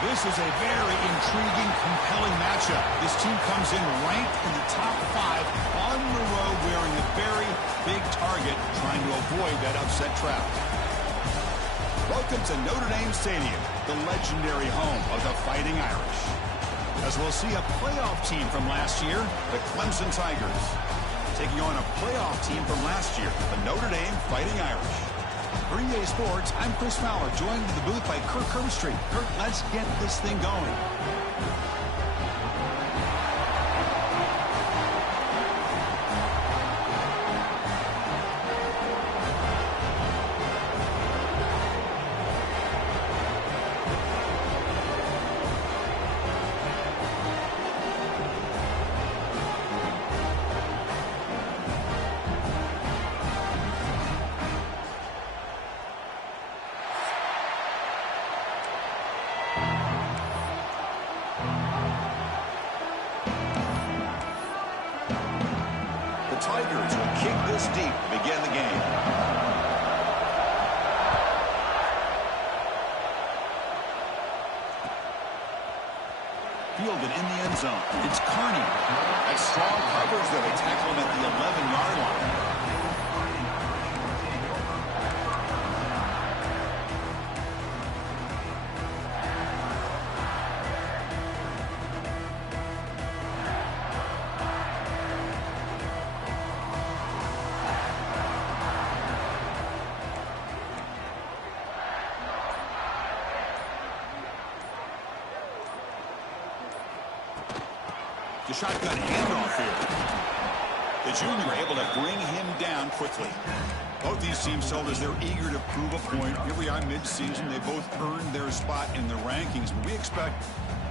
This is a very intriguing, compelling matchup. This team comes in ranked in the top 5 on the road wearing a very big target, trying to avoid that upset trap. Welcome to Notre Dame Stadium, the legendary home of the Fighting Irish. As we'll see a playoff team from last year, the Clemson Tigers, taking on a playoff team from last year, the Notre Dame Fighting Irish. For EA Sports, I'm Chris Fowler, joined in the booth by Kirk Herbstreit. Kirk, let's get this thing going. Tigers will kick this deep to begin the game. Fielded in the end zone. It's Carney. That's strong coverage there. They tackle him at the 11-yard line. The shotgun handoff here. The junior able to bring him down quickly. Both these teams told us they're eager to prove a point. Here we are mid-season. They both earned their spot in the rankings. But we expect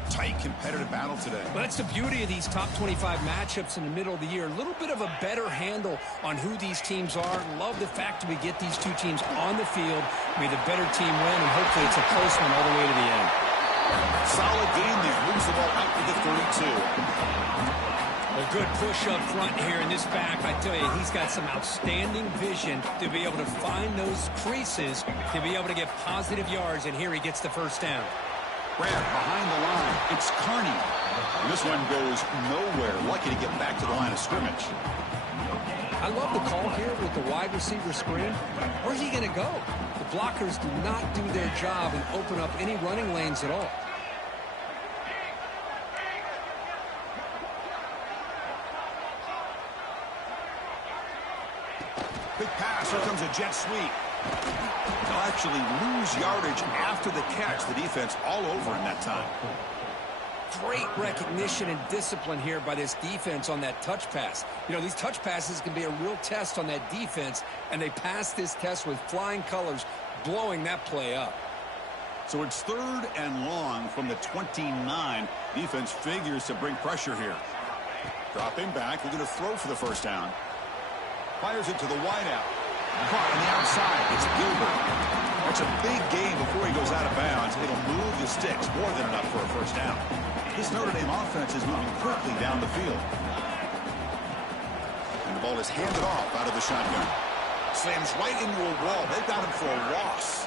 tight, competitive battle today. Well, that's the beauty of these top 25 matchups in the middle of the year. A little bit of a better handle on who these teams are. Love the fact that we get these two teams on the field. May the better team win, and hopefully it's a close one all the way to the end. Solid game there. Moves the ball out to the 32. A good push up front here in this back. I tell you, he's got some outstanding vision to be able to find those creases, to be able to get positive yards, and here he gets the first down. Brad behind the line. It's Carney. And this one goes nowhere. Lucky to get back to the line of scrimmage. I love the call here with the wide receiver screen. Where's he going to go? The blockers do not do their job and open up any running lanes at all. Big pass. Here comes a jet sweep. They'll actually lose yardage after the catch. The defense all over him that time. Great recognition and discipline here by this defense on that touch pass. You know, these touch passes can be a real test on that defense, and they passed this test with flying colors, blowing that play up. So it's 3rd and long from the 29. Defense figures to bring pressure here. Dropping back. They're going to throw for the first down. Fires it to the wideout. Caught on the outside. It's Gilbert. That's a big gain before he goes out of bounds. It'll move the sticks more than enough for a first down. This Notre Dame offense is moving quickly down the field. And the ball is handed off out of the shotgun. Slams right into a wall. They've got him for a loss.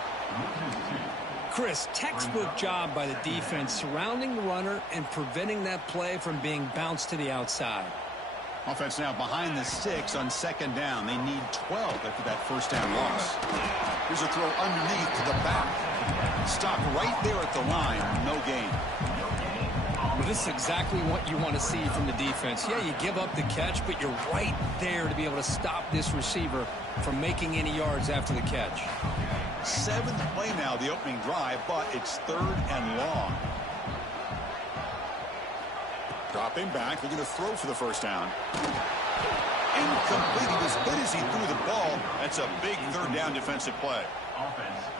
Chris, textbook job by the defense surrounding the runner and preventing that play from being bounced to the outside. Offense now behind the sticks on 2nd down. They need 12 after that first down loss. Here's a throw underneath to the back. Stop right there at the line. No gain. Well, this is exactly what you want to see from the defense. Yeah, you give up the catch, but you're right there to be able to stop this receiver from making any yards after the catch. 7th play now, the opening drive, but it's 3rd and long. Dropping back. They're going to throw for the first down. Incomplete. He was hit as he threw the ball. That's a big 3rd down defensive play.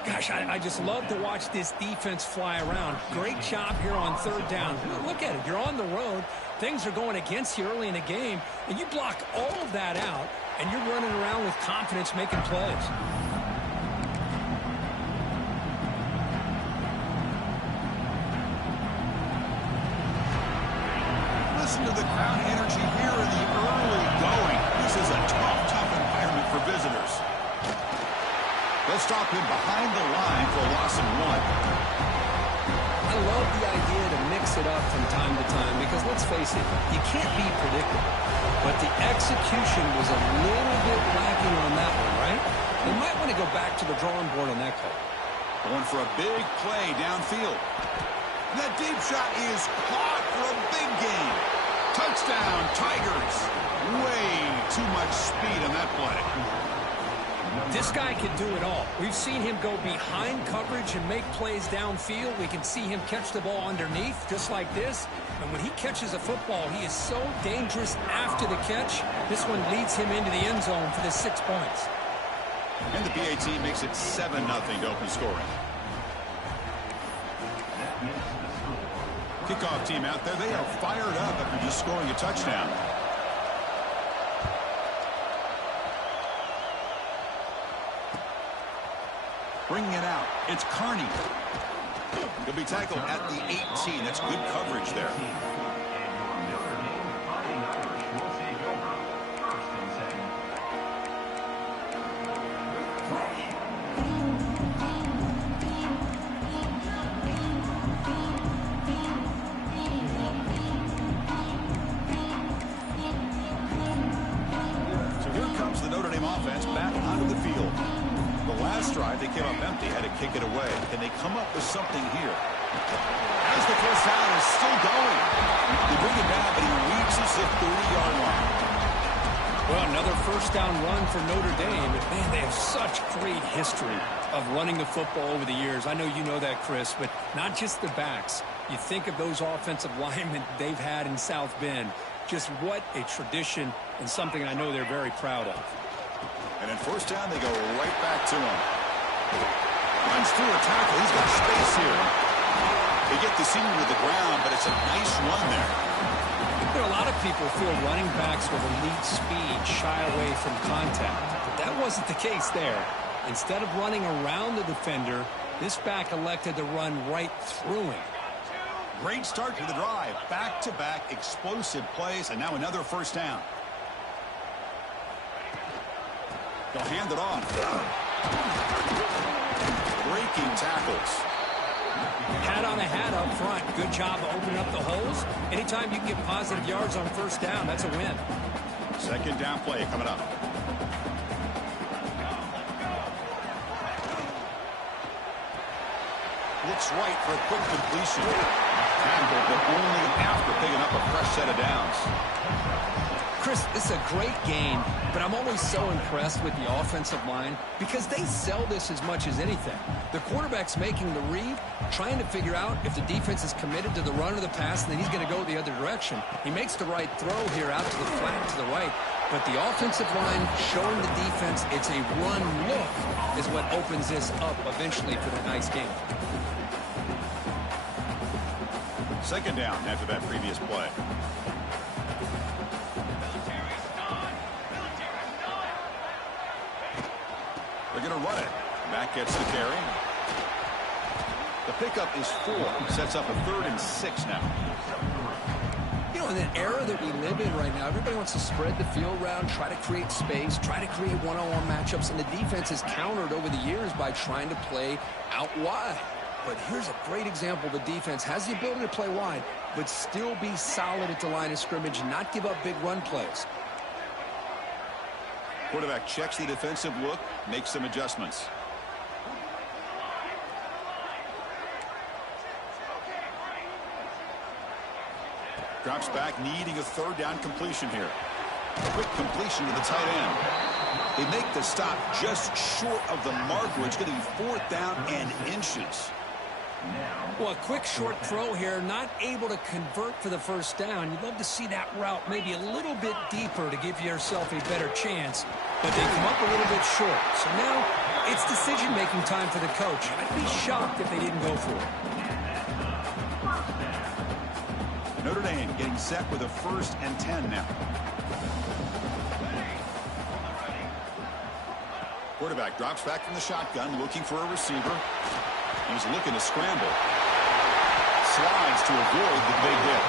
Gosh, I just love to watch this defense fly around. Great job here on third down. Look at it. You're on the road. Things are going against you early in the game, and you block all of that out, and you're running around with confidence making plays. Listen to the crowd energy here in the early going. This is a tough environment for visitors. They'll stop him behind the line for a loss of 1. I love the idea to mix it up from time to time because, let's face it, you can't be predictable. But the execution was a little bit lacking on that one, right? You might want to go back to the drawing board on that call. Going for a big play downfield. And that deep shot is caught for a big gain. Touchdown, Tigers. Way too much speed on that play. This guy can do it all. We've seen him go behind coverage and make plays downfield. We can see him catch the ball underneath just like this. And when he catches a football, he is so dangerous after the catch. This one leads him into the end zone for the 6 points. And the PAT makes it 7-0 to open scoring. Kickoff team out there. They are fired up after just scoring a touchdown. Bringing it out. It's Carney. He'll be tackled at the 18. That's good coverage there. So here comes the Notre Dame offense back onto the field. The last drive, they came up empty, had to kick it away. Can they come up with something here? As the first down is still going. They bring it down, but he reaches the 30-yard line. Well, another first down run for Notre Dame. But, man, they have such great history of running the football over the years. I know you know that, Chris, but not just the backs. You think of those offensive linemen they've had in South Bend. Just what a tradition and something I know they're very proud of. And in first down, they go right back to him. Runs through a tackle. He's got space here. They get the senior to the ground, but it's a nice run there. You know, a lot of people feel running backs with elite speed shy away from contact. But that wasn't the case there. Instead of running around the defender, this back elected to run right through him. Great start to the drive. Back-to-back explosive plays, and now another first down. They'll hand it off. Breaking tackles. Hat on a hat up front. Good job of opening up the holes. Anytime you can get positive yards on first down, that's a win. Second down play coming up. Looks right for a quick completion. Tackle, but only after picking up a fresh set of downs. Chris, this is a great game, but I'm always so impressed with the offensive line because they sell this as much as anything. The quarterback's making the read, trying to figure out if the defense is committed to the run or the pass, and then he's going to go the other direction. He makes the right throw here out to the flat to the right, but the offensive line showing the defense it's a run look is what opens this up eventually for that nice game. Second down after that previous play. They're going to run it. Back gets the carry. The pickup is 4. Sets up a 3rd and 6 now. You know, in the era that we live in right now, everybody wants to spread the field around, try to create space, try to create one-on-one matchups, and the defense has countered over the years by trying to play out wide. But here's a great example. The defense has the ability to play wide, but still be solid at the line of scrimmage and not give up big run plays. Quarterback checks the defensive look, makes some adjustments. Drops back, needing a 3rd down completion here. Quick completion to the tight end. They make the stop just short of the mark, where it's going to be 4th down and inches. Well, a quick short throw here, not able to convert for the first down. You'd love to see that route maybe a little bit deeper to give yourself a better chance, but they come up a little bit short. So now It's decision-making time for the coach. I'd be shocked if they didn't go for it. Notre Dame getting set with a 1st and 10 now. Quarterback drops back from the shotgun, looking for a receiver. He's looking to scramble. Slides to avoid the big hit.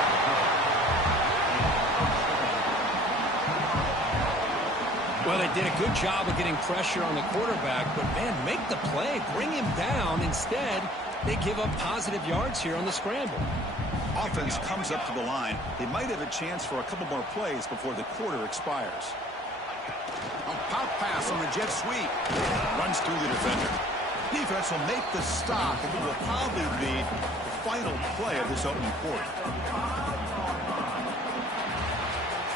Well, they did a good job of getting pressure on the quarterback, but, man, make the play. Bring him down. Instead, they give up positive yards here on the scramble. Offense comes up to the line. They might have a chance for a couple more plays before the quarter expires. A pop pass on the jet sweep. Runs through the defender. Defense will make the stop, and it will probably be the final play of this opening quarter.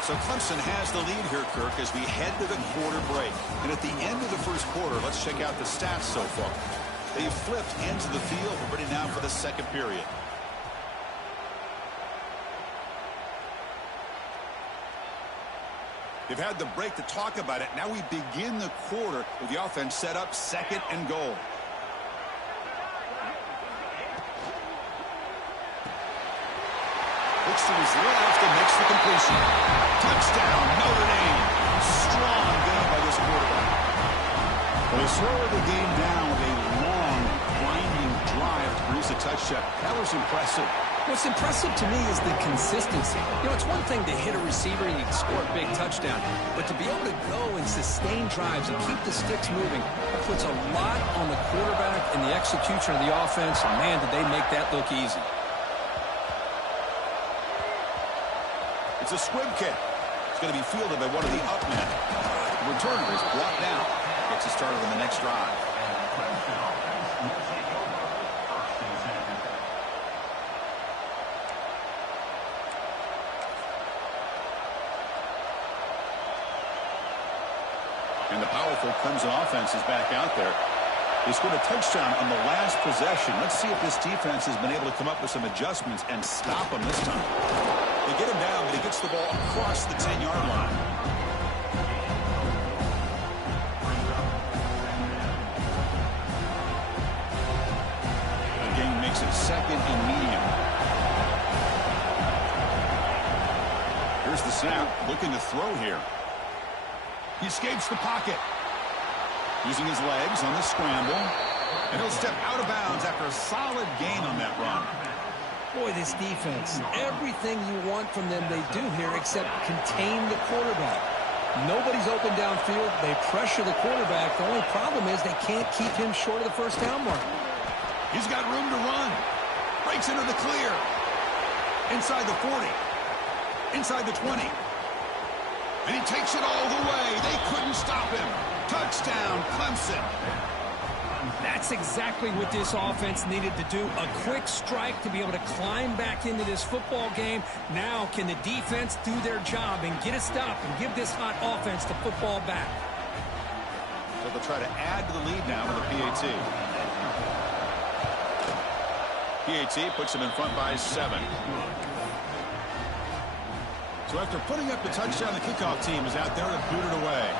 So Clemson has the lead here, Kirk, as we head to the quarter break. And at the end of the first quarter, let's check out the stats so far. They've flipped into the field. We're ready now for the second period. They've had the break to talk about it. Now we begin the quarter with the offense set up 2nd and goal. Looks to his left and makes the completion. Touchdown, Notre Dame. Strong game by this quarterback. Well, they slowed the game down with a long, winding drive to produce a touchdown. That was impressive. What's impressive to me is the consistency. You know, it's one thing to hit a receiver and you can score a big touchdown, but to be able to go and sustain drives and keep the sticks moving, that puts a lot on the quarterback and the execution of the offense, and man, did they make that look easy. It's a squib kick. It's going to be fielded by one of the up men. The returner is brought down. Gets us started on the next drive. And the powerful Clemson offense is back out there. They scored a touchdown on the last possession. Let's see if this defense has been able to come up with some adjustments and stop them this time. They get him down, but he gets the ball across the 10-yard line. The game makes it 2nd and medium. Here's the snap, looking to throw here. He escapes the pocket. Using his legs on the scramble. And he'll step out of bounds after a solid gain on that run. Boy, this defense, everything you want from them they do here except contain the quarterback. Nobody's open downfield. They pressure the quarterback. The only problem is they can't keep him short of the first down mark. He's got room to run. Breaks into the clear. Inside the 40. Inside the 20. And he takes it all the way. They couldn't stop him. Touchdown, Clemson. That's exactly what this offense needed to do. A quick strike to be able to climb back into this football game. Now can the defense do their job and get a stop and give this hot offense the football back? So they'll try to add to the lead now with a PAT. PAT puts them in front by 7. So after putting up the touchdown, the kickoff team is out there to boot it away.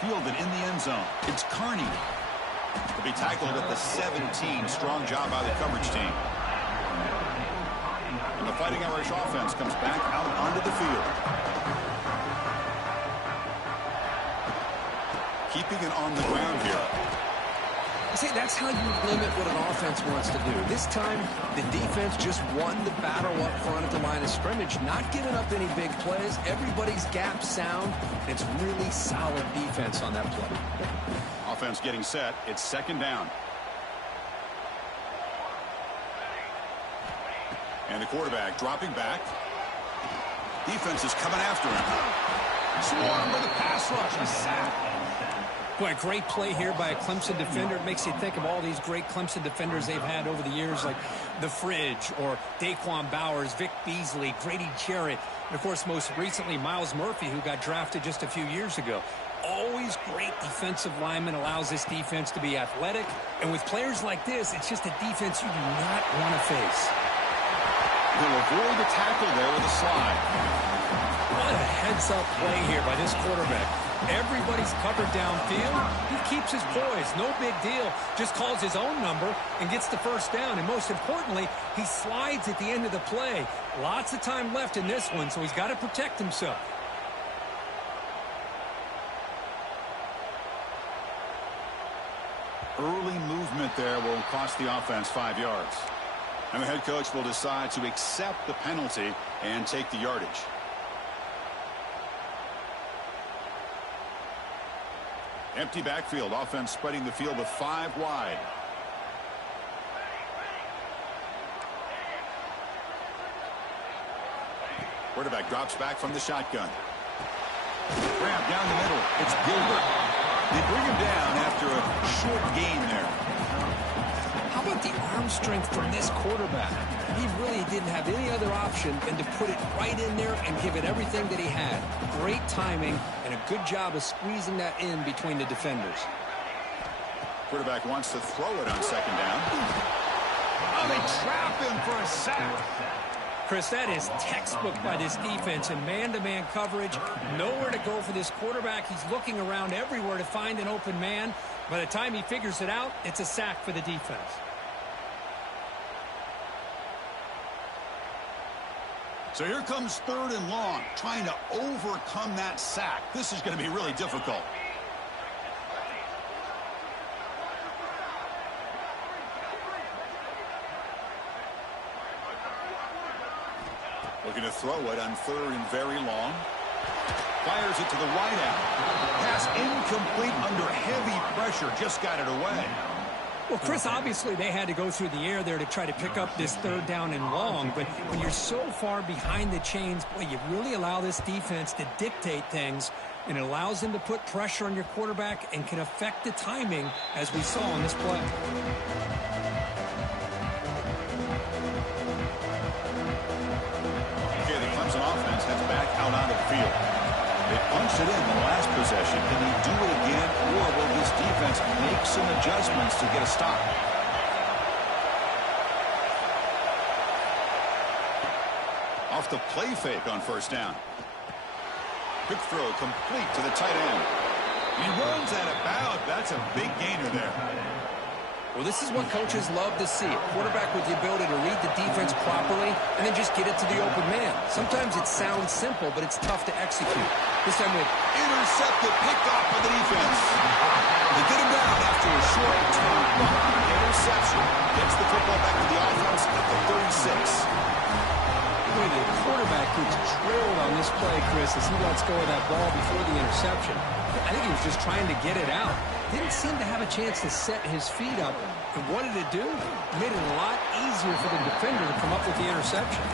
Fielded in the end zone. It's Carney. He'll be tackled at the 17. Strong job by the coverage team. And the Fighting Irish offense comes back out onto the field. Keeping it on the ground here. See, that's how you limit what an offense wants to do. This time, the defense just won the battle up front at the line of scrimmage, not giving up any big plays. Everybody's gap sound. It's really solid defense on that play. Offense getting set. It's 2nd down. And the quarterback dropping back. Defense is coming after him. Swarmed by the pass rush. A sack. Boy, a great play here by a Clemson defender. It makes you think of all these great Clemson defenders they've had over the years, like The Fridge or Daquan Bowers, Vic Beasley, Grady Jarrett, and, of course, most recently, Myles Murphy, who got drafted just a few years ago. Always great defensive lineman, allows this defense to be athletic. And with players like this, it's just a defense you do not want to face. He'll avoid the tackle there with a slide. What a heads-up play here by this quarterback. Everybody's covered downfield. He keeps his poise. No big deal. Just calls his own number and gets the first down. And most importantly, he slides at the end of the play. Lots of time left in this one, so he's got to protect himself. Early movement there will cost the offense 5 yards. And the head coach will decide to accept the penalty and take the yardage. Empty backfield. Offense spreading the field with 5 wide. Quarterback drops back from the shotgun. Grab down the middle. It's Gilbert. They bring him down after a short gain there. How about the arm strength from this quarterback? He really didn't have any other option than to put it right in there and give it everything that he had. Great timing and a good job of squeezing that in between the defenders. Quarterback wants to throw it on second down. Oh, they trap him for a sack. Chris, that is textbook by this defense in man-to-man coverage. Nowhere to go for this quarterback. He's looking around everywhere to find an open man. By the time he figures it out, it's a sack for the defense. So here comes 3rd and long, trying to overcome that sack. This is going to be really difficult. Looking to throw it on 3rd and very long. Fires it to the right out. Pass incomplete under heavy pressure. Just got it away. Well, Chris, obviously they had to go through the air there to try to pick up this 3rd down and long. But when you're so far behind the chains, boy, you really allow this defense to dictate things. And it allows them to put pressure on your quarterback and can affect the timing, as we saw on this play. Okay, the Clemson offense heads back out onto the field. They punched it in the last possession. Can they do it again, or will this defense make some adjustments to get a stop? Off the play fake on 1st down. Quick throw complete to the tight end. He runs out of bounds. That's a big gainer there. Well, this is what coaches love to see. A quarterback with the ability to read the defense properly and then just get it to the open man. Sometimes it sounds simple, but it's tough to execute. This time with intercepted, picked off by the defense. They get him down after a short two-run interception. Gets the football back to the offense at the 36. Boy, the quarterback gets trailed on this play, Chris, as he lets go of that ball before the interception. I think he was just trying to get it out. Didn't seem to have a chance to set his feet up. And what did it do? Made it a lot easier for the defender to come up with the interception.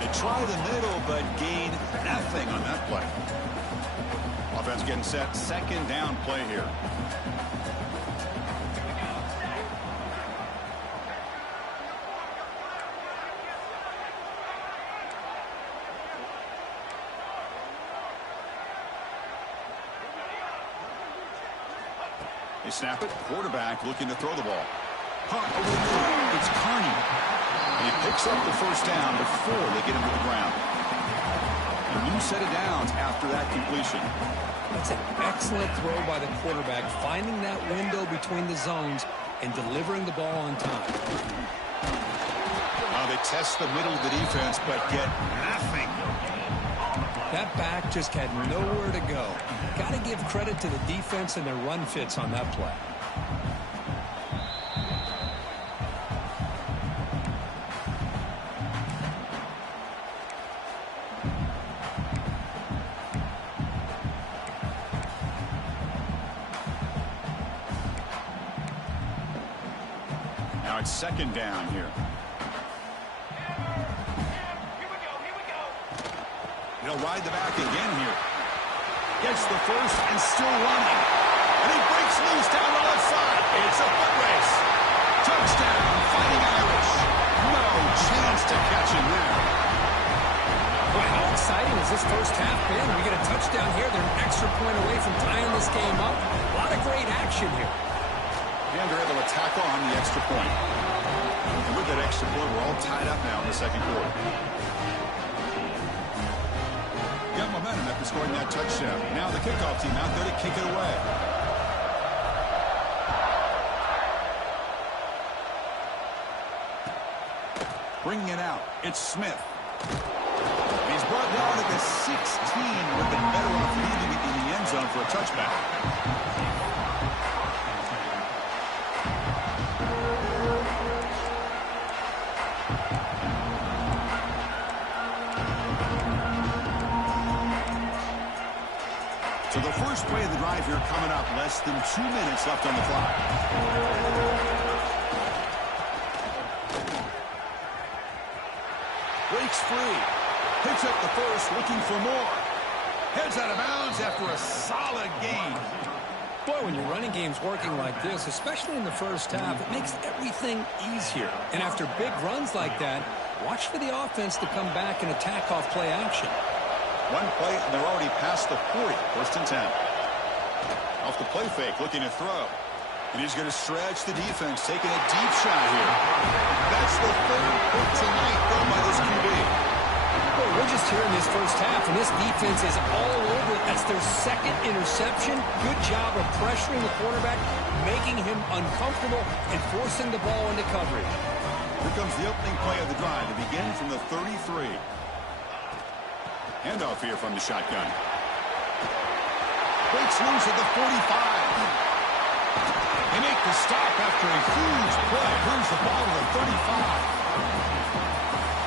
They try the middle, but gain nothing on that play. Offense getting set. 2nd down play here. They snap it. Quarterback looking to throw the ball. Hunt over the middle. It's Carney. And he picks up the 1st down before they get him to the ground. A new set of downs after that completion. That's an excellent throw by the quarterback, finding that window between the zones and delivering the ball on time. Now they test the middle of the defense, but get nothing. That back just had nowhere to go. Got to give credit to the defense and their run fits on that play. Now it's 2nd down here. He'll ride the back again here. Gets the first and still running. And he breaks loose down the left side. It's a foot race. Touchdown, Fighting Irish. No chance to catch him there. Boy, how exciting has this first half been? We get a touchdown here. They're an extra point away from tying this game up. A lot of great action here. And they're able to tackle on the extra point. And with that extra point, we're all tied up now in the second quarter. Got momentum after scoring that touchdown. Now the kickoff team out there to kick it away. Bringing it out, it's Smith. He's brought down at the 16 with the better off leaving it in the end zone for a touchback. So the first play of the drive here coming up, less than 2 minutes left on the clock. Breaks free. Picks up the first, looking for more. Heads out of bounds after a solid gain. Boy, when your running game's working like this, especially in the first half, it makes everything easier. And after big runs like that, watch for the offense to come back and attack off play action. One play, and they're already past the 40. First and 10. Off the play fake, looking to throw. And he's going to stretch the defense, taking a deep shot here. That's the third pick tonight thrown by this QB. Well, we're just here in this first half, and this defense is all over it. That's their second interception. Good job of pressuring the quarterback, making him uncomfortable, and forcing the ball into coverage. Here comes the opening play of the drive. It begins from the 33. Handoff here from the shotgun. Breaks loose at the 45. They make the stop after a huge play. Brings the ball to the 35.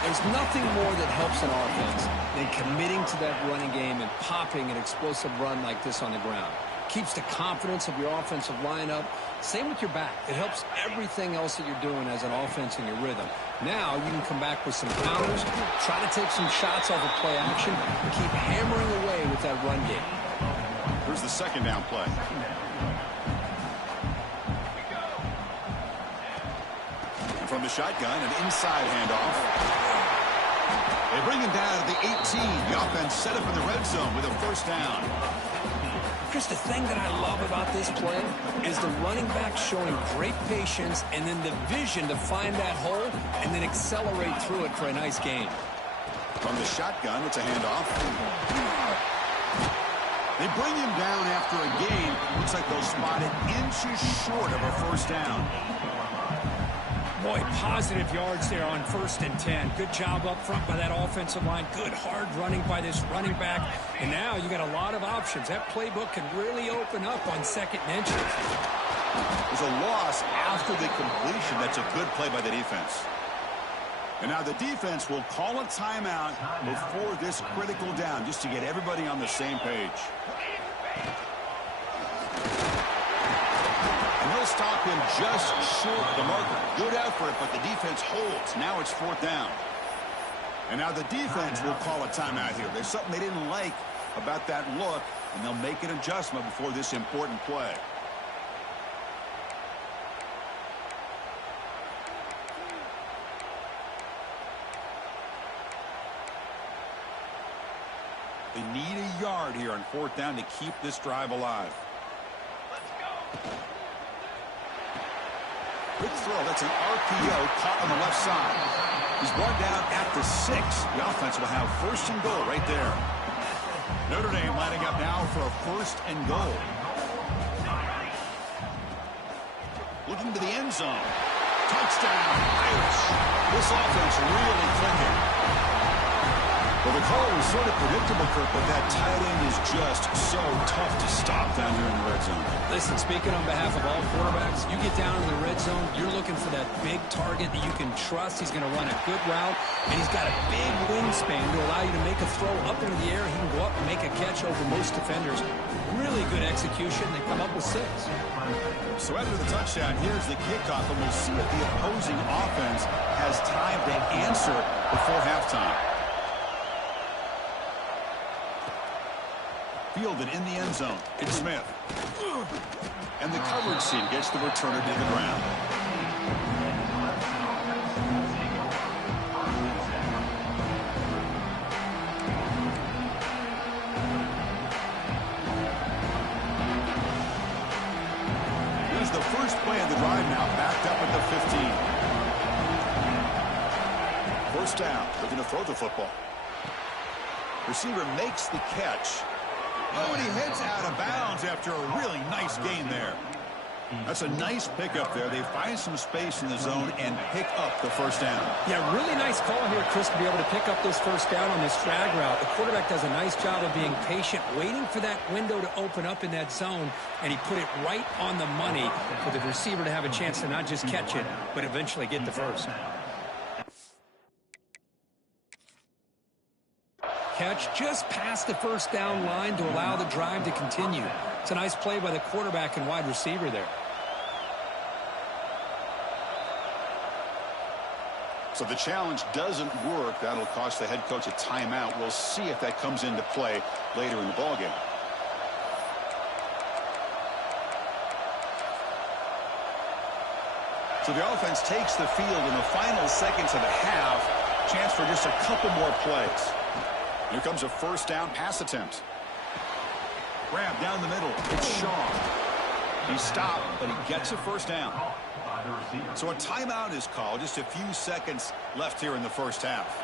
There's nothing more that helps an offense than committing to that running game and popping an explosive run like this on the ground. Keeps the confidence of your offensive lineup. Same with your back. It helps everything else that you're doing as an offense in your rhythm. Now you can come back with some counters, try to take some shots off of play action, and keep hammering away with that run game. Here's the second down play. And from the shotgun, an inside handoff. They bring him down to the 18. The offense set up in the red zone with a first down. Chris, the thing that I love about this play is the running back showing great patience and then the vision to find that hole and then accelerate through it for a nice gain. From the shotgun, it's a handoff. They bring him down after a gain. Looks like they'll spot it inches short of a first down. Boy, positive yards there on 1st and 10. Good job up front by that offensive line. Good hard running by this running back. And now you got a lot of options. That playbook can really open up on 2nd and inches. There's a loss after the completion. That's a good play by the defense. And now the defense will call a timeout before this critical down, just to get everybody on the same page. And they'll stop him just short of the marker. Good effort, but the defense holds. Now it's 4th down. And now the defense will call a timeout here. There's something they didn't like about that look, and they'll make an adjustment before this important play. They need a yard here on 4th down to keep this drive alive. Let's go. Quick throw. That's an RPO caught on the left side. He's brought down at the 6. The offense will have 1st and goal right there. Notre Dame lining up now for a 1st and goal. Looking to the end zone. Touchdown, Irish. This offense really clicking. Well, the call was sort of predictable, Kirk, but that tight end is just so tough to stop down here in the red zone. Listen, speaking on behalf of all quarterbacks, you get down in the red zone, you're looking for that big target that you can trust. He's going to run a good route, and he's got a big wingspan to allow you to make a throw up into the air. He can go up and make a catch over most defenders. Really good execution. They come up with 6. So after the touchdown, here's the kickoff, and we'll see if the opposing offense has time to answer before halftime. Fielded in the end zone. It's Smith. And the coverage team gets the returner to the ground. Here's the first play of the drive now, backed up at the 15. First down, looking to throw the football. Receiver makes the catch. Oh, and he heads out of bounds after a really nice gain there. That's a nice pickup there. They find some space in the zone and pick up the first down. Yeah, really nice call here, Chris, to be able to pick up this first down on this drag route. The quarterback does a nice job of being patient, waiting for that window to open up in that zone, and he put it right on the money for the receiver to have a chance to not just catch it, but eventually get the first. Catch just past the first down line to allow the drive to continue. It's a nice play by the quarterback and wide receiver there. So the challenge doesn't work. That'll cost the head coach a timeout. We'll see if that comes into play later in the ballgame. So the offense takes the field in the final seconds of the half. Chance for just a couple more plays. Here comes a first down pass attempt. Grab down the middle. It's Shaw. He stopped, but he gets a first down. So a timeout is called. Just a few seconds left here in the first half.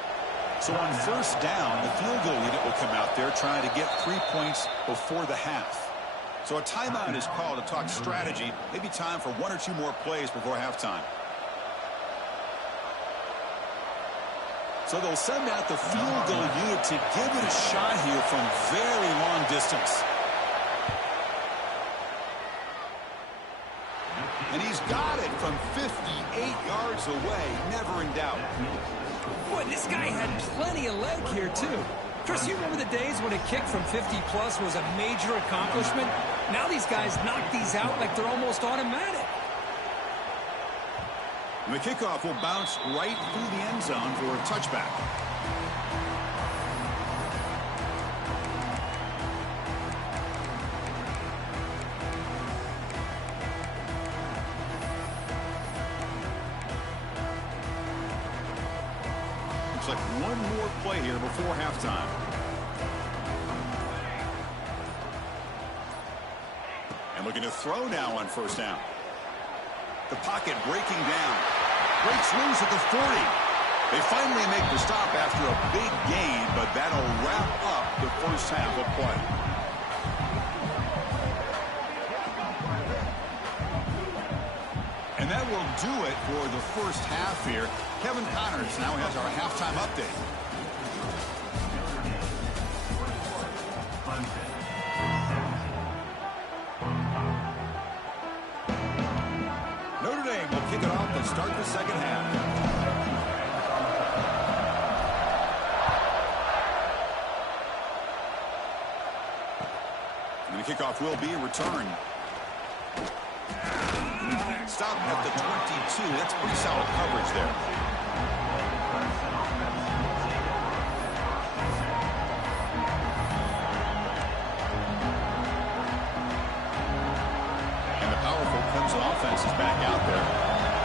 So on first down, the field goal unit will come out there trying to get 3 points before the half. So a timeout is called to talk strategy. Maybe time for 1 or 2 more plays before halftime. So they'll send out the field goal unit to give it a shot here from very long distance. And he's got it from 58 yards away, never in doubt. Boy, this guy had plenty of leg here, too. Chris, you remember the days when a kick from 50-plus was a major accomplishment? Now these guys knock these out like they're almost automatic. And the kickoff will bounce right through the end zone for a touchback. Looks like one more play here before halftime. And looking to throw now on first down. The pocket breaking down. Breaks loose at the 40. They finally make the stop after a big gain, but that'll wrap up the first half of play. And that will do it for the first half here. Kevin Connors now has our halftime update. Notre Dame will kick it off to start the second half. And the kickoff will be returned. Stop at the 22. That's pretty solid coverage there. And the powerful Clemson offense is back out there.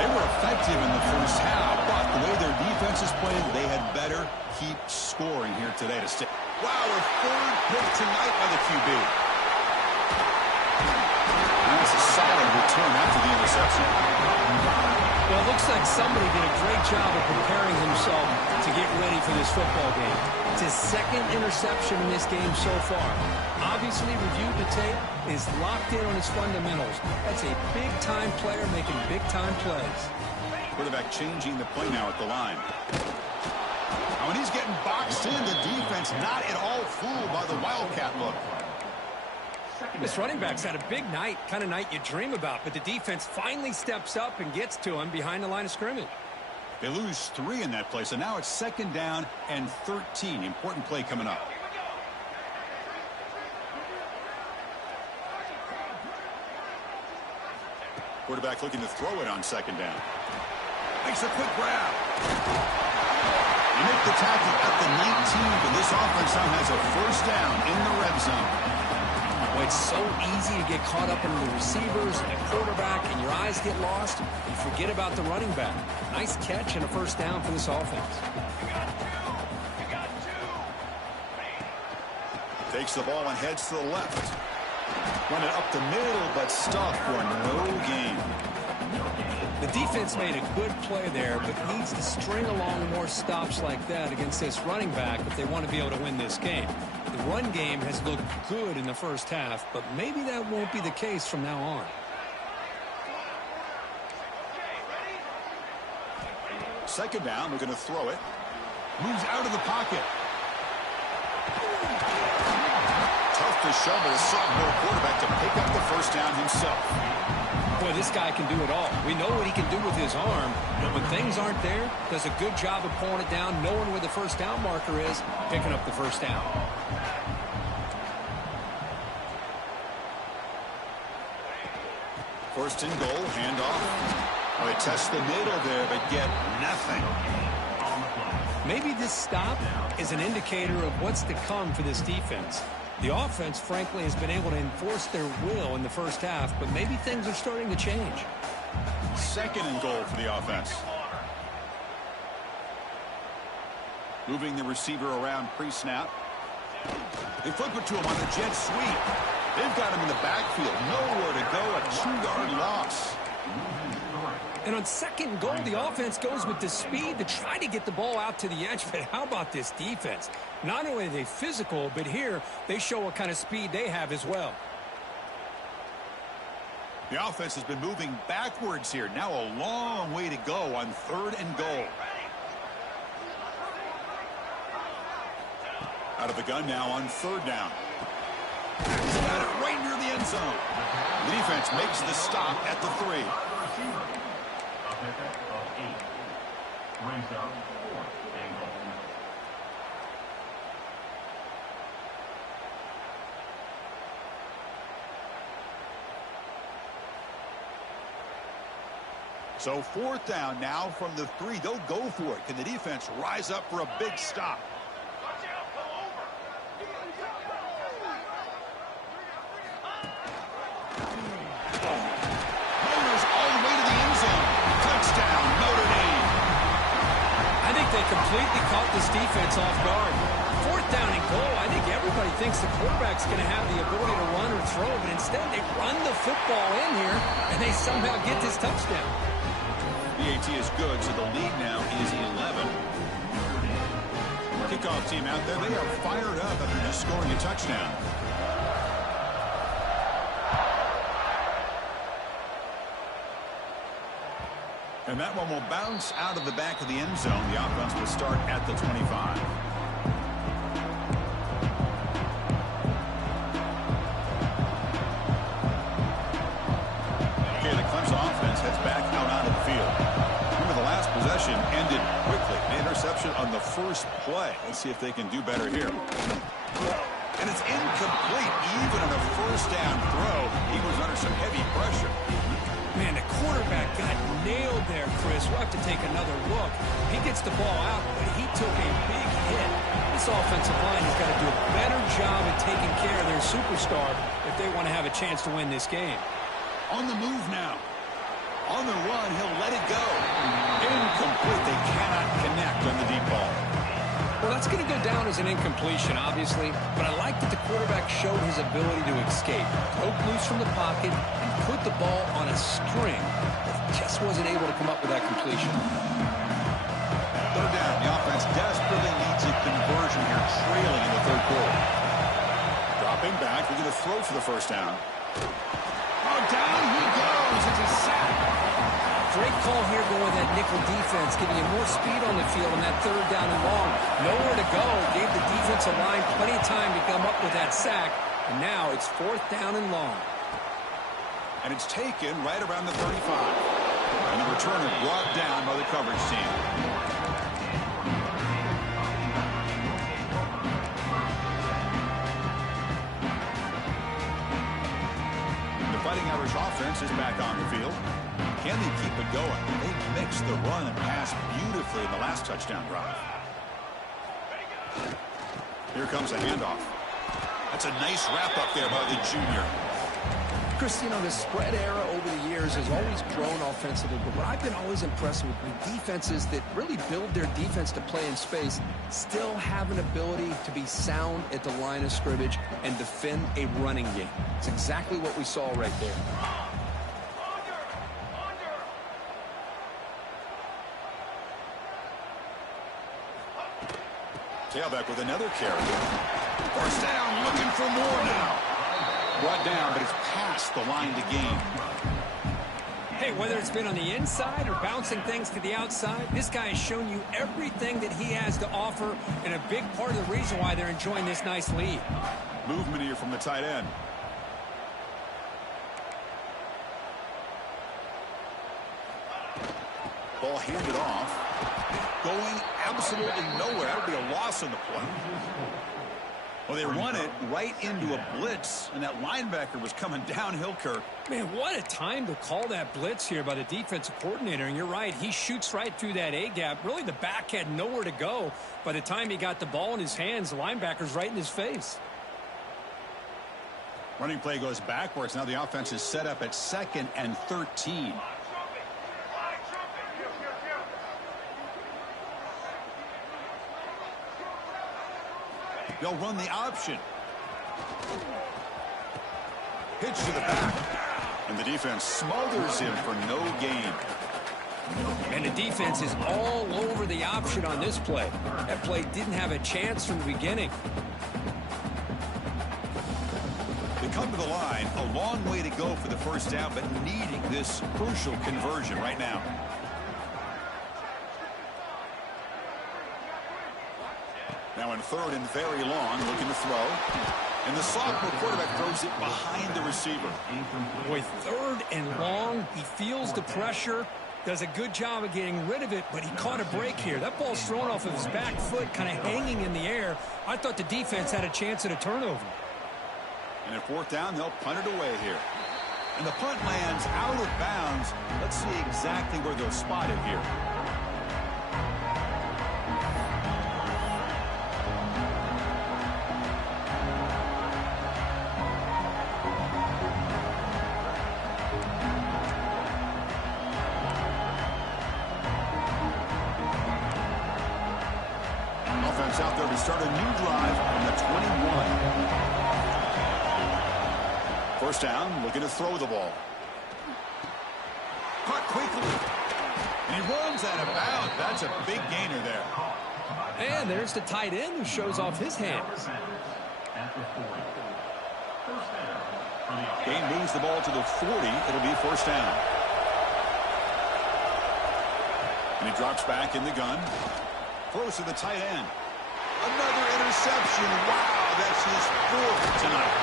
They were effective in the first half, but the way their defense is playing, they had better keep scoring here today to stay. Wow, a third pick tonight by the QB. That's a solid return after the interception. Well, it looks like somebody did a great job of preparing himself to get ready for this football game. It's his second interception in this game so far. Obviously reviewed the tape, is locked in on his fundamentals. That's a big-time player making big-time plays. Quarterback changing the play now at the line. Now, when he's getting boxed in, the defense not at all fooled by the Wildcat look. This running back's had a big night, kind of night you dream about, but the defense finally steps up and gets to him behind the line of scrimmage. They lose 3 in that play, so now it's second down and 13. Important play coming up. Quarterback looking to throw it on second down. Makes a quick grab. You make the tackle at the 19, but this offense now has a first down in the red zone. Boy, it's so easy to get caught up in the receivers and the quarterback, and your eyes get lost. You forget about the running back. Nice catch and a first down for this offense. Takes the ball and heads to the left. Run it up the middle, but stuck for no gain. Defense made a good play there, but needs to string along more stops like that against this running back if they want to be able to win this game. The run game has looked good in the first half, but maybe that won't be the case from now on. Second down, we're going to throw it. Moves out of the pocket. Tough to show, but a sophomore quarterback to pick up the first down himself. Boy, this guy can do it all. We know what he can do with his arm, but when things aren't there, does a good job of pulling it down, knowing where the first down marker is, picking up the first down. First and goal, handoff. They test the middle there, but get nothing. Maybe this stop is an indicator of what's to come for this defense. The offense, frankly, has been able to enforce their will in the first half, but maybe things are starting to change. Second and goal for the offense. Moving the receiver around pre-snap. They flip it to him on the jet sweep. They've got him in the backfield. Nowhere to go. A 2-yard loss. And on second and goal, the offense goes with the speed to try to get the ball out to the edge. But how about this defense? Not only are they physical, but here they show what kind of speed they have as well. The offense has been moving backwards here. Now a long way to go on third and goal. Out of the gun now on third down. He's got it right near the end zone. The defense makes the stop at the 3. So fourth down now from the 3. They'll go for it. Can the defense rise up for a big stop? Motors all the way to the end zone. Touchdown, Notre Dame. I think they completely caught this defense off guard. Fourth down and goal. I think everybody thinks the quarterback's going to have the ability to run or throw, but instead they run the football in here, and they somehow get this touchdown. The AT is good, so the lead now is 11. Kickoff team out there, they are fired up after just scoring a touchdown. And that one will bounce out of the back of the end zone. The offense will start at the 25. Okay, the Clemson offense heads back out onto the field. Remember, the last possession ended quickly. The interception on the first play. Let's see if they can do better here. And it's incomplete. Even on a first down throw, he was under some heavy pressure. Man, the quarterback got nailed there, Chris. We'll have to take another look. He gets the ball out, but he took a big hit. This offensive line has got to do a better job at taking care of their superstar if they want to have a chance to win this game. On the move now. On the run, he'll let it go. Incomplete. They cannot connect on the deep ball. Well, that's going to go down as an incompletion, obviously, but I like that the quarterback showed his ability to escape, broke loose from the pocket, and put the ball on a string, but just wasn't able to come up with that completion. Third down. The offense desperately needs a conversion here, trailing in the third quarter. Dropping back, we're going to throw for the first down. Oh, down he goes. It's a sack. Great call here going with that nickel defense, giving you more speed on the field on that third down and long. Nowhere to go. Gave the defensive line plenty of time to come up with that sack. And now it's fourth down and long. And it's taken right around the 35. And the returner brought down by the coverage team. The Fighting Irish offense is back on the field. Can they keep it going? They mixed the run and pass beautifully in the last touchdown drive. Here comes a handoff. That's a nice wrap up there by the junior. Chris, you know, the spread era over the years has always grown offensively, but what I've been always impressed with defenses that really build their defense to play in space still have an ability to be sound at the line of scrimmage and defend a running game. It's exactly what we saw right there. Tailback with another carry. First down, looking for more now. Brought down, but it's past the line to gain. Hey, whether it's been on the inside or bouncing things to the outside, this guy has shown you everything that he has to offer, and a big part of the reason why they're enjoying this nice lead. Movement here from the tight end. Ball handed off. Going absolutely nowhere. That would be a loss on the play. Well, they run it right into a blitz, and that linebacker was coming downhill, Kirk. Man, what a time to call that blitz here by the defensive coordinator. And you're right, he shoots right through that A-gap. Really, the back had nowhere to go. By the time he got the ball in his hands, the linebacker's right in his face. Running play goes backwards. Now the offense is set up at 2nd and 13. They'll run the option. Pitch to the back. And the defense smothers him for no gain. And the defense is all over the option on this play. That play didn't have a chance from the beginning. They come to the line. A long way to go for the first down, but needing this crucial conversion right now. Now in 3rd and very long, looking to throw. And the sophomore quarterback throws it behind the receiver. Boy, 3rd and long. He feels the pressure, does a good job of getting rid of it, but he caught a break here. That ball's thrown off of his back foot, kind of hanging in the air. I thought the defense had a chance at a turnover. And at 4th down, they'll punt it away here. And the punt lands out of bounds. Let's see exactly where they'll spot it here. Offense out there to start a new drive from the 21. First down, looking to throw the ball. Caught quickly. And he runs out of bounds. That's a big gainer there. And there's the tight end who shows off his hands. Gain moves the ball to the 40. It'll be first down. And he drops back in the gun. Throws to the tight end. Another interception. Wow, that's his 4th tonight.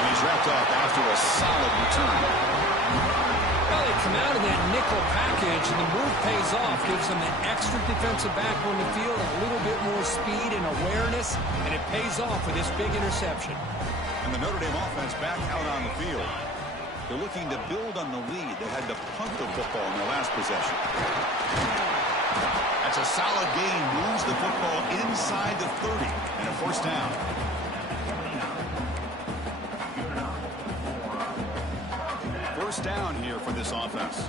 And he's wrapped up after a solid return. Well, they come out in that nickel package, and the move pays off. Gives them an extra defensive back on the field, a little bit more speed and awareness, and it pays off with this big interception. And the Notre Dame offense back out on the field. They're looking to build on the lead. They had to punt the football in their last possession. That's a solid gain. Moves the football inside the 30 and a first down. First down here for this offense.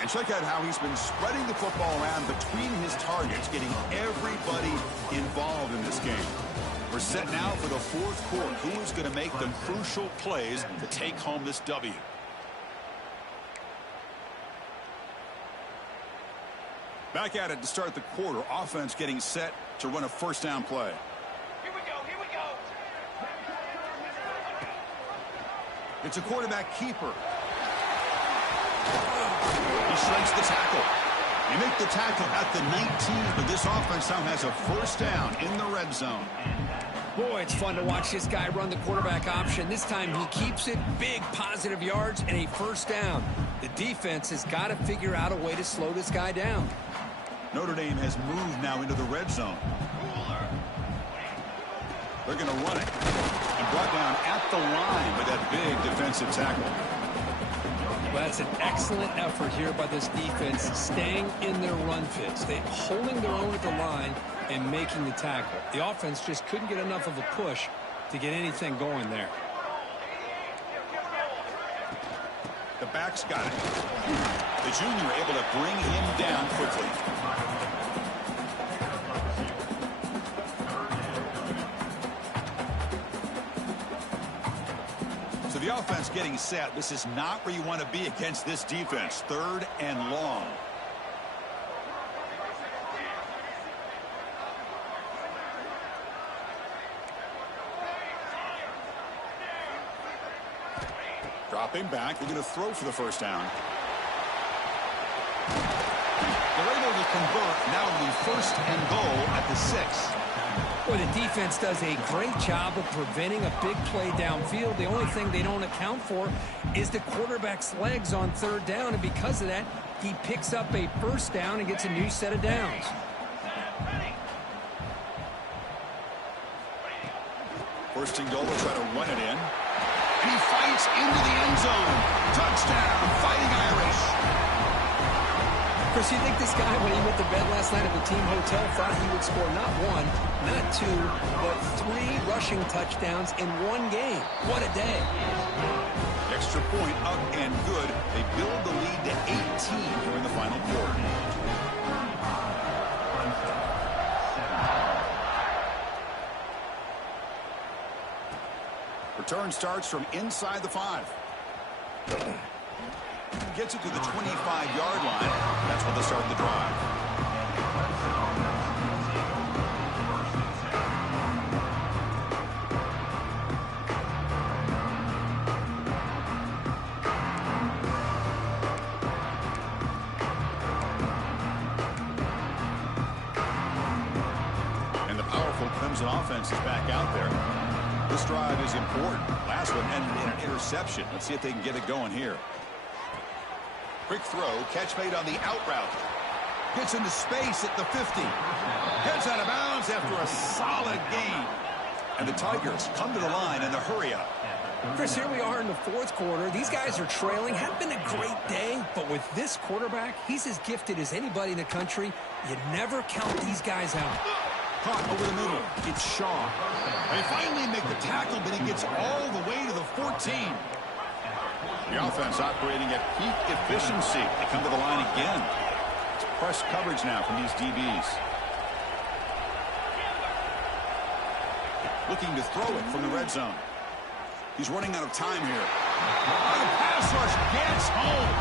And check out how he's been spreading the football around between his targets, getting everybody involved in this game. We're set now for the 4th quarter. Who is going to make the crucial plays to take home this W? Back at it to start the quarter. Offense getting set to run a first down play. Here we go, here we go. It's a quarterback keeper. He shrinks the tackle. They make the tackle at the 19, but this offense now has a first down in the red zone. Boy, it's fun to watch this guy run the quarterback option. This time he keeps it, big positive yards, and a first down. The defense has got to figure out a way to slow this guy down. Notre Dame has moved now into the red zone. They're going to run it. And brought down at the line with that big defensive tackle. Well, that's an excellent effort here by this defense, staying in their run fits. They holding their own at the line and making the tackle. The offense just couldn't get enough of a push to get anything going there. The back's got it. The junior able to bring him down quickly. So the offense getting set. This is not where you want to be against this defense. 3rd and long. Dropping back. They're going to throw for the first down. They're able to convert. Now it'll be 1st and goal at the 6. Boy, the defense does a great job of preventing a big play downfield. The only thing they don't account for is the quarterback's legs on 3rd down, and because of that, he picks up a 1st down and gets a new set of downs. First and goal, they'll try to run it in. And he fights into the end zone. Touchdown, Fighting Irish. Chris, you think this guy, when he went to bed last night at the team hotel, thought he would score not 1, not 2, but 3 rushing touchdowns in 1 game? What a day. Extra point up and good. They build the lead to 18 here in the final quarter. Return starts from inside the 5. Gets it to the 25-yard line. That's where they start the drive. And the powerful Clemson offense is back out there. This drive is important. Last one ended in an interception. Let's see if they can get it going here. Quick throw, catch made on the out route. Gets into space at the 50. Heads out of bounds after a solid gain. And the Tigers come to the line in the hurry up. Chris, here we are in the 4th quarter. These guys are trailing. Hadn't been a great day, but with this quarterback, he's as gifted as anybody in the country. You never count these guys out. Caught over the middle. It's Shaw. They finally make the tackle, but he gets all the way to the 14. The offense operating at peak efficiency. They come to the line again. It's press coverage now from these DBs. Looking to throw it from the red zone. He's running out of time here. Oh, the pass rush gets home.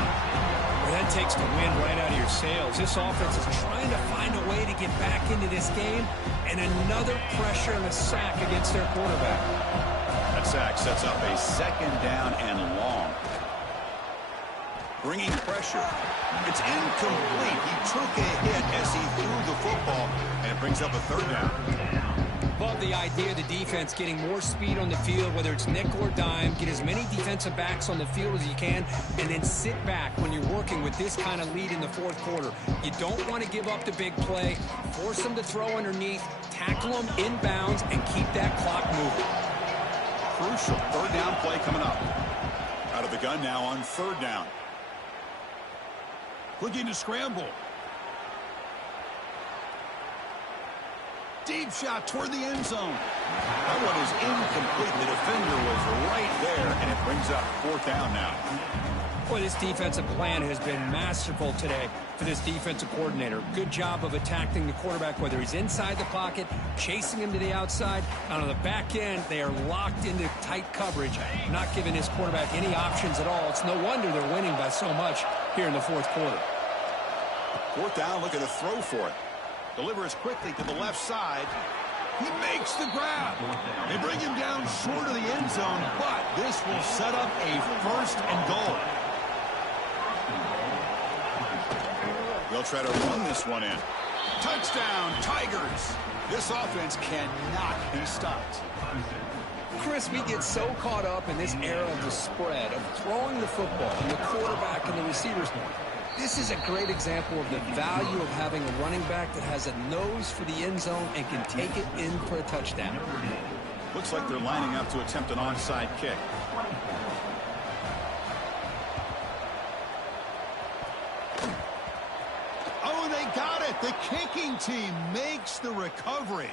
Well, that takes the wind right out of your sails. This offense is trying to find a way to get back into this game, and another pressure and a sack against their quarterback. That sack sets up a 2nd down and long. Bringing pressure. It's incomplete. He took a hit as he threw the football, and it brings up a 3rd down. Love the idea of the defense getting more speed on the field, whether it's nickel or dime. Get as many defensive backs on the field as you can, and then sit back when you're working with this kind of lead in the 4th quarter. You don't want to give up the big play. Force them to throw underneath, tackle them inbounds, and keep that clock moving. Crucial 3rd down play coming up. Out of the gun now on 3rd down. Looking to scramble. Deep shot toward the end zone. That one is incomplete. The defender was right there, and it brings up 4th down now. Boy, this defensive plan has been masterful today for this defensive coordinator. Good job of attacking the quarterback, whether he's inside the pocket, chasing him to the outside. And on the back end, they are locked into tight coverage, not giving his quarterback any options at all. It's no wonder they're winning by so much here in the 4th quarter. 4th down, looking to throw for it. Delivers quickly to the left side. He makes the grab. They bring him down short of the end zone, but this will set up a 1st and goal. They'll try to run this one in. Touchdown, Tigers. This offense cannot be stopped. Chris, we get so caught up in this era of the spread, of throwing the football, and the quarterback and the receivers. This is a great example of the value of having a running back that has a nose for the end zone and can take it in for a touchdown. Looks like they're lining up to attempt an onside kick. Oh, they got it. The kicking team makes the recovery.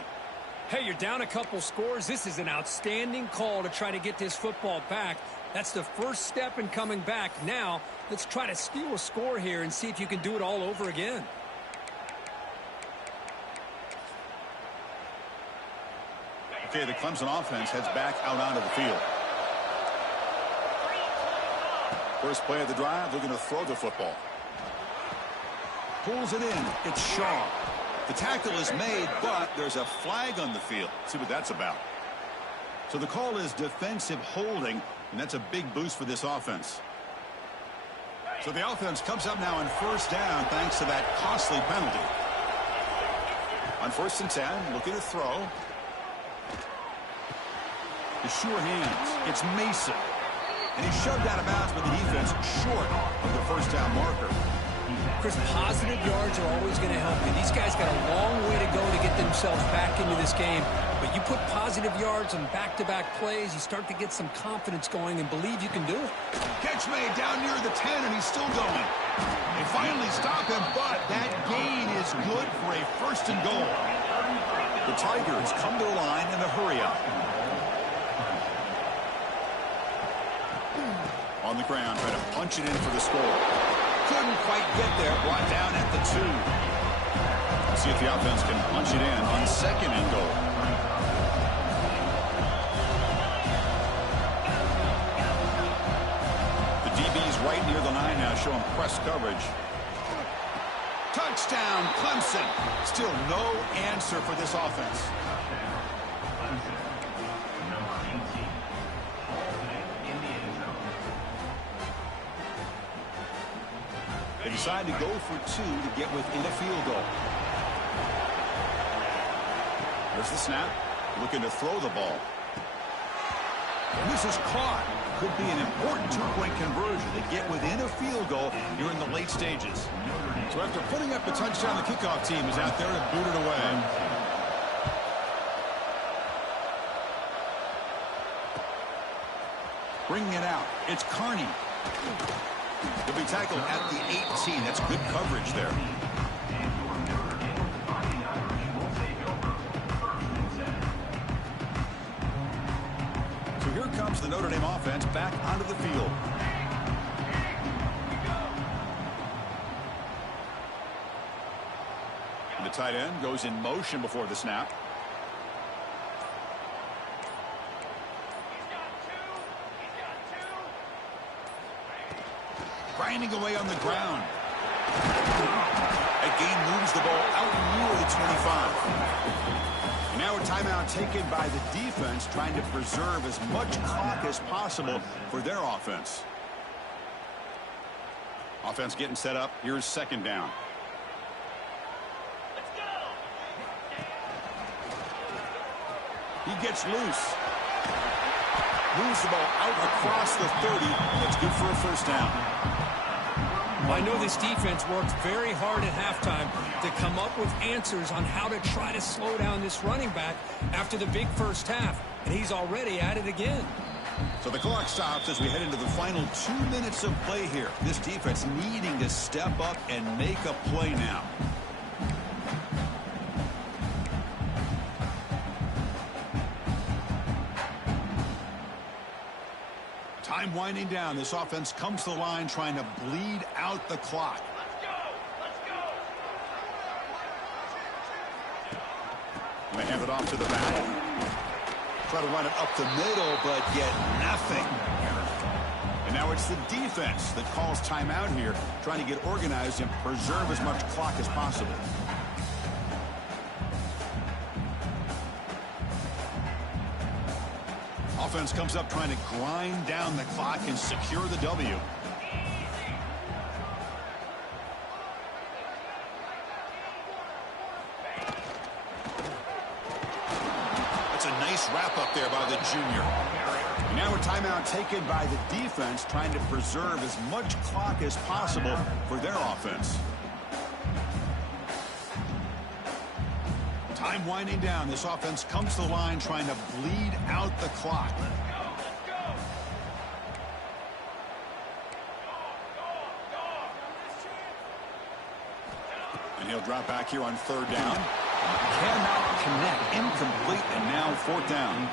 Hey, you're down a couple scores. This is an outstanding call to try to get this football back. That's the first step in coming back. Now, let's try to steal a score here and see if you can do it all over again. Okay, the Clemson offense heads back out onto the field. First play of the drive, looking to throw the football. Pulls it in. It's Shaw. The tackle is made, but there's a flag on the field. Let's see what that's about. So the call is defensive holding, and that's a big boost for this offense. So the offense comes up now on first down thanks to that costly penalty. On 1st and 10, looking to throw. The sure hands. It's Mason. And he's shoved out of bounds by the defense short of the first down marker. Chris, positive yards are always going to help you. These guys got a long way to go to get themselves back into this game. But you put positive yards on back-to-back plays, you start to get some confidence going and believe you can do it. Catch made down near the 10, and he's still going. They finally stop him, but that gain is good for a 1st and goal. The Tigers come to the line in a hurry-up. On the ground, trying to punch it in for the score. Couldn't quite get there. Brought down at the 2. Let's see if the offense can punch it in on 2nd and goal. The DB's right near the line now, showing press coverage. Touchdown, Clemson. Still no answer for this offense. They decide to go for 2 to get within a field goal. There's the snap. Looking to throw the ball. And this is caught. Could be an important 2-point conversion to get within a field goal here in the late stages. So after putting up a touchdown, the kickoff team is out there to boot it away. Bringing it out. It's Carney. He'll be tackled at the 18. That's good coverage there. So here comes the Notre Dame offense back onto the field. And the tight end goes in motion before the snap. Grinding away on the ground. That gain moves the ball out near the 25. And now a timeout taken by the defense, trying to preserve as much clock as possible for their offense. Offense getting set up. Here's 2nd down. Let's go. He gets loose. Moves the ball out across the 30. That's good for a 1st down. I know this defense worked very hard at halftime to come up with answers on how to try to slow down this running back after the big first half, and he's already at it again. So the clock stops as we head into the final 2 minutes of play here. This defense needing to step up and make a play now. Time winding down. This offense comes to the line trying to bleed out the clock. Let's go. Let's go. They hand it off to the back. Try to run it up the middle, but get nothing. And now it's the defense that calls timeout here, trying to get organized and preserve as much clock as possible. Offense comes up trying to grind down the clock and secure the W. That's a nice wrap up there by the junior. And now a timeout taken by the defense, trying to preserve as much clock as possible for their offense. Time winding down. This offense comes to the line trying to bleed out the clock. And he'll drop back here on 3rd down. Cannot connect. Incomplete, and now 4th down.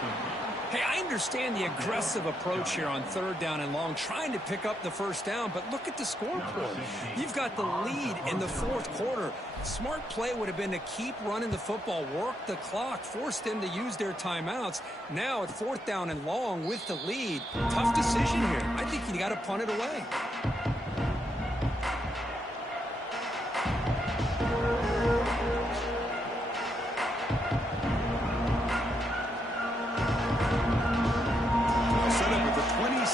Hey, I understand the aggressive approach here on 3rd down and long, trying to pick up the 1st down, but look at the scoreboard. You've got the lead in the 4th quarter. Smart play would have been to keep running the football, work the clock, force them to use their timeouts. Now at 4th down and long with the lead, tough decision here. I think you got to punt it away.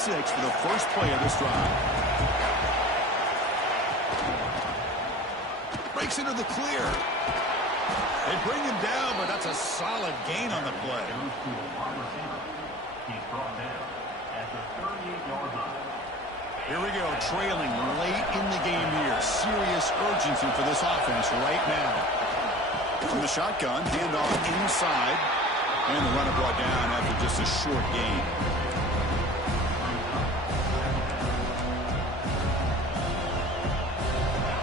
For the first play of this drive. Breaks into the clear. They bring him down, but that's a solid gain on the play. Here we go, trailing late in the game here. Serious urgency for this offense right now. From the shotgun, handoff inside. And the runner brought down after just a short gain.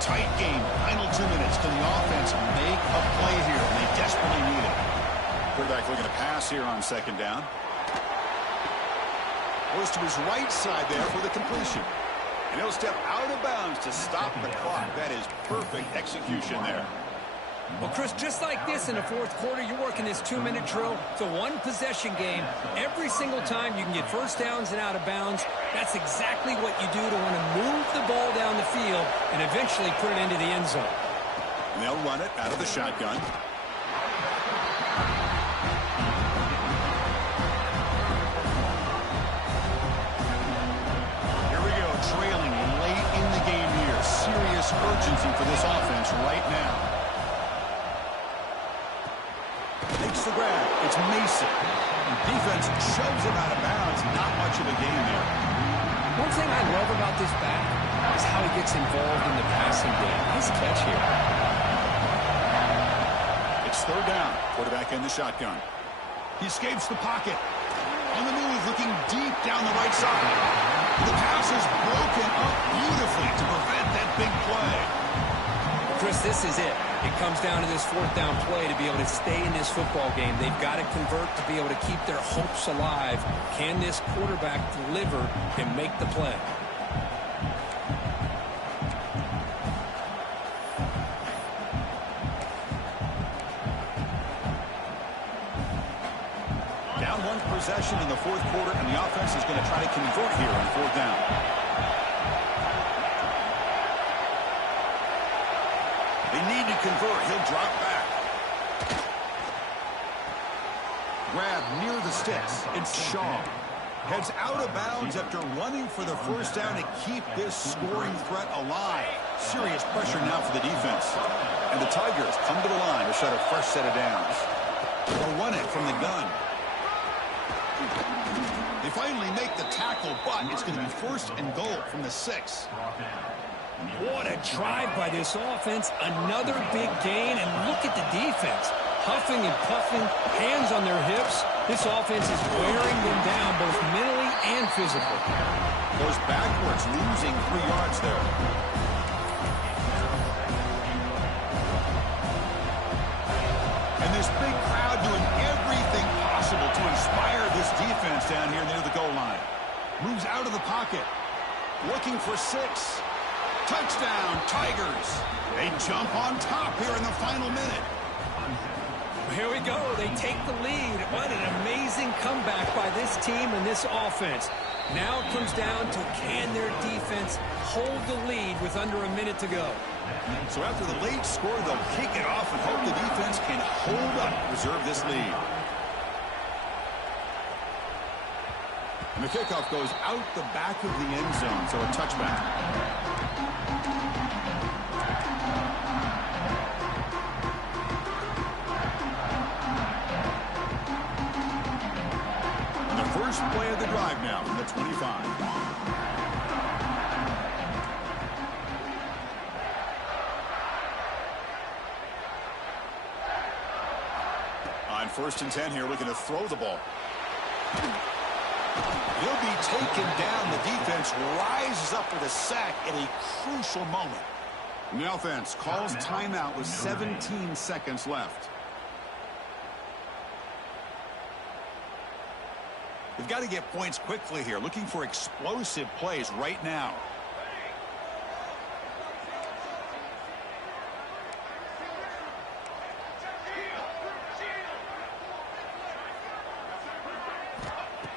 Tight game, final 2 minutes. Can the offense make a play here? And they desperately need it. Quarterback looking to pass here on 2nd down. Goes to his right side there for the completion. And he'll step out of bounds to stop the clock. That is perfect execution there. Well, Chris, just like this in the 4th quarter, you're working this 2-minute drill. It's a 1-possession game. Every single time you can get 1st downs and out of bounds, that's exactly what you do to want to move the ball down the field and eventually put it into the end zone. And they'll run it out of the shotgun. Here we go, trailing late in the game here. Serious urgency for this offense right now. Makes the grab. It's Mason. Defense shoves him out of bounds. Not much of a gain there. One thing I love about this back is how he gets involved in the passing game. Nice catch here. It's 3rd down. Quarterback in the shotgun. He escapes the pocket. On the move, looking deep down the right side. The pass is broken up beautifully to prevent that big play. Chris, this is it. It comes down to this 4th down play to be able to stay in this football game. They've got to convert to be able to keep their hopes alive. Can this quarterback deliver and make the play? Down 1 possession in the 4th quarter, and the offense is going to try to convert here on 4th down. They need to convert. He'll drop back. Grab near the sticks. It's Shaw. Heads out of bounds after running for the 1st down to keep this scoring threat alive. Serious pressure now for the defense. And the Tigers come to the line to set a fresh set of downs. They'll run it from the gun. They finally make the tackle, but it's going to be 1st and goal from the 6. What a drive by this offense. Another big gain, and look at the defense. Huffing and puffing, hands on their hips. This offense is wearing them down both mentally and physically. Goes backwards, losing 3 yards there. And this big crowd doing everything possible to inspire this defense down here near the goal line. Moves out of the pocket. Looking for 6. Touchdown, Tigers. They jump on top here in the final minute. Here we go. They take the lead. What an amazing comeback by this team and this offense. Now it comes down to can their defense hold the lead with under a minute to go. So after the late score, they'll kick it off and hope the defense can hold up, preserve this lead. And the kickoff goes out the back of the end zone, so a touchback. First play of the drive now from the 25. On 1st and 10 here, looking to throw the ball. He'll be taken down. The defense rises up with a sack at a crucial moment. And the offense calls timeout with 17 seconds left. They've got to get points quickly here, looking for explosive plays right now.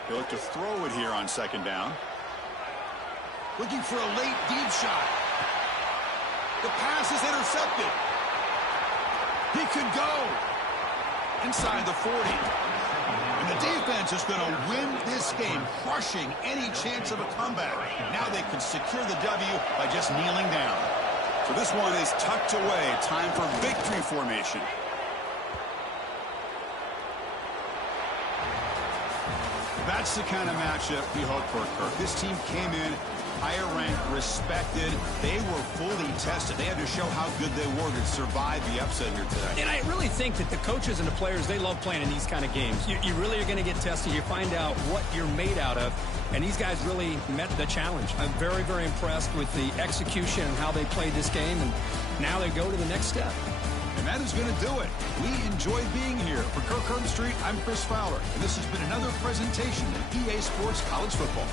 They look to throw it here on second down. Looking for a late deep shot. The pass is intercepted. He could go inside the 40. And the defense is going to win this game, crushing any chance of a comeback. Now they can secure the W by just kneeling down. So this one is tucked away. Time for victory formation. That's the kind of matchup we hope for, Kirk. This team came in higher ranked, respected. They were fully tested. They had to show how good they were to survive the upset here today. And I really think that the coaches and the players, they love playing in these kind of games. You really are going to get tested. You find out what you're made out of. And these guys really met the challenge. I'm very, very impressed with the execution and how they played this game. And now they go to the next step. And that is going to do it. We enjoy being here. For Kirk Herbstreit, I'm Chris Fowler. And this has been another presentation of EA Sports College Football.